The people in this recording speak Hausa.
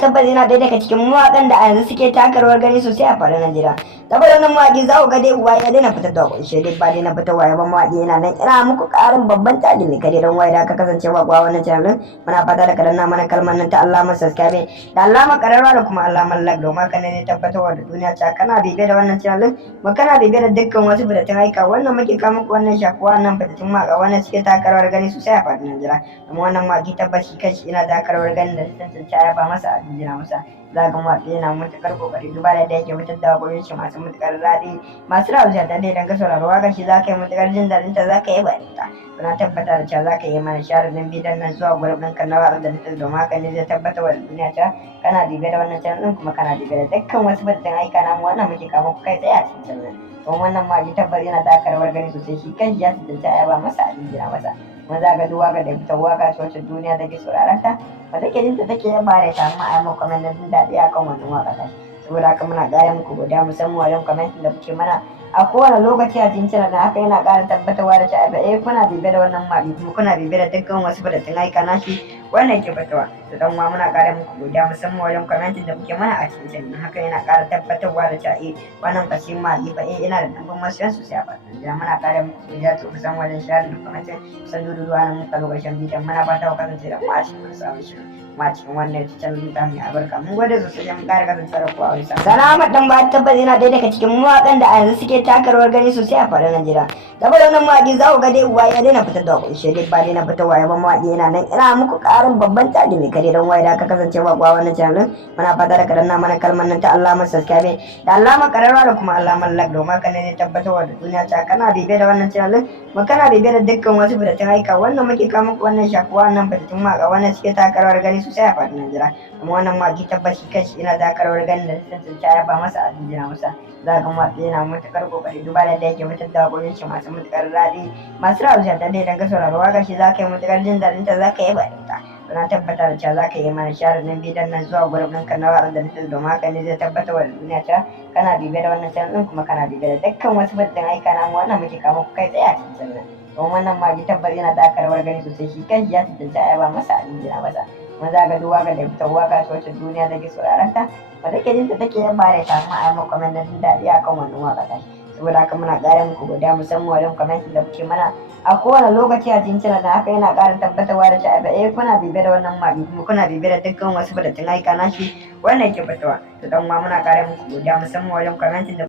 tabbas yana ɗaya daga cikin mawaƙan da a yanzu suke taka rawar gani sosai a faɗin Najeriya. Saboda wannan mawaƙi za ku ga dai uwa ya daina fitar da ƙunshe dai ba daina fitarwa ya ba mawaƙi yana nan ina muku ƙarin babban tajin ne kare don waye da aka kasance wa wannan channel muna fata da kadanna mana kalmar nan ta alamar subscribe da alamar ƙararrawa da kuma alamar like domin haka ne tabbatarwa da duniya cewa kana bibiye da wannan channel mu kana bibiye da dukkan wasu fitattun aika wannan muke kawo muku wannan shafuwa nan fitattun mawaƙa wannan suke taka rawar gani sosai a faɗin Najeriya. Amma wannan mawaƙi tabbas shi kanshi ina taka rawar gani da tantance ya ba masa a jinjina masa. Za ga mawaƙi yana matuƙar ƙoƙari duba da yake fitar da waƙoƙin shi masu matuƙar daɗi masu rawar da idan ka saurari waƙar shi za ka yi matuƙar jin daɗin ta za ka yi barin ta. Na tabbata da cewa za ka yi mana share din bidiyon nan zuwa gurbin ɗin kan nawar da ta domin haka ne zai tabbatar wa duniya cewa kana bibiye da wannan channel ɗin kuma kana bibiye da dukkan wasu fitattun aika namu wannan muke kawo muku kai tsaye a cikin channel. Don wannan mawaƙi tabbas yana taka rawar gani sosai shi kanshi ya tantance ya ba masa a jinjina masa. Kuma za ga duk waƙar da fitar waƙa ce wacce duniya take sauraron ta ba take jin ta take yaba da ta amma ai mu comment na jin daɗi akan wannan waƙa ta saboda haka muna ƙara muku godiya musamman wajen comment da kuke mana a kowane lokaci a cikin channel haka yana ƙara tabbatarwa da cewa kuna bibiye da wannan mabi kuma kuna bibiye da dukkan wasu fitattun aika nashi wannan yake fitowa to dan uwa muna ƙara muku godiya musamman wajen comment da kuke mana a cikin channel haka yana ƙara tabbatarwa da cewa wannan fashin mabi fa ina da dambun masoyan sosai a fatan da muna ƙara muku godiya to musamman wajen share da comment san duduwa nan muka lokacin bidiyon muna fata ku kasance da mu a cikin sabon shirin ma cikin wannan channel ta mai albarka mun gode sosai mun ƙara kasance da ku a wani sabon Salamat dan ba tabbas yana ɗaya daga cikin mawaƙan da a yanzu suke taka rawar gani sosai a faɗin Najeriya. Saboda wannan mawaƙi za ku ga dai uwa ya daina fitar da ƙunshe dai ba daina fitarwa ya ba mawaƙi yana nan ina muku ƙarin babban taji mai kare don waye da aka kasance wa wannan channel muna fata da kadanna mana kalmar nan ta alamar subscribe da alamar ƙararrawa da kuma alamar like domin haka ne tabbatarwa da duniya cewa kana bibiye da wannan channel mu kana bibiye da dukkan wasu fitattun aika wannan muke kawo muku wannan shafuwa nan fitattun mawaƙa wannan suke taka rawar gani sosai a faɗin Najeriya. Kuma wannan mawaƙi tabbas shi kanshi ina taka rawar gani da tantance ya ba masa a jinjina masa. Za ga mawaƙi yana matuƙar ƙoƙari duba da yake fitar da waƙoƙin shi masu matuƙar daɗi masu rawar da idan ka saurari waƙar shi za ka yi matuƙar jin daɗin ta za ka yi barin ta. Na tabbata da cewa za ka yi mana share din bidiyon nan zuwa gurbin ɗin kan nawar da ta domin haka ne zai tabbatar wa duniya cewa kana bibiye da wannan channel ɗin kuma kana bibiye da dukkan wasu fitattun aika namu wannan muke kawo muku kai tsaye a cikin channel. Don wannan mawaƙi tabbas yana taka rawar gani sosai shi kanshi ya tantance ya ba masa a jinjina masa. Kuma za ga duk waƙar da fitar waƙa ce wacce duniya take sauraron ta ba take jin ta take yaba da ta amma ai mu comment na jin daɗi akan wannan waƙa ta saboda haka muna ƙara muku godiya musamman wajen comment da kuke mana a kowane lokaci a cikin channel da haka yana ƙara tabbatarwa da cewa kuna bibiye da wannan mabi kuma kuna bibiye da dukkan wasu fitattun aika nashi wannan yake fitowa to dan uwa muna ƙara muku godiya musamman wajen comment da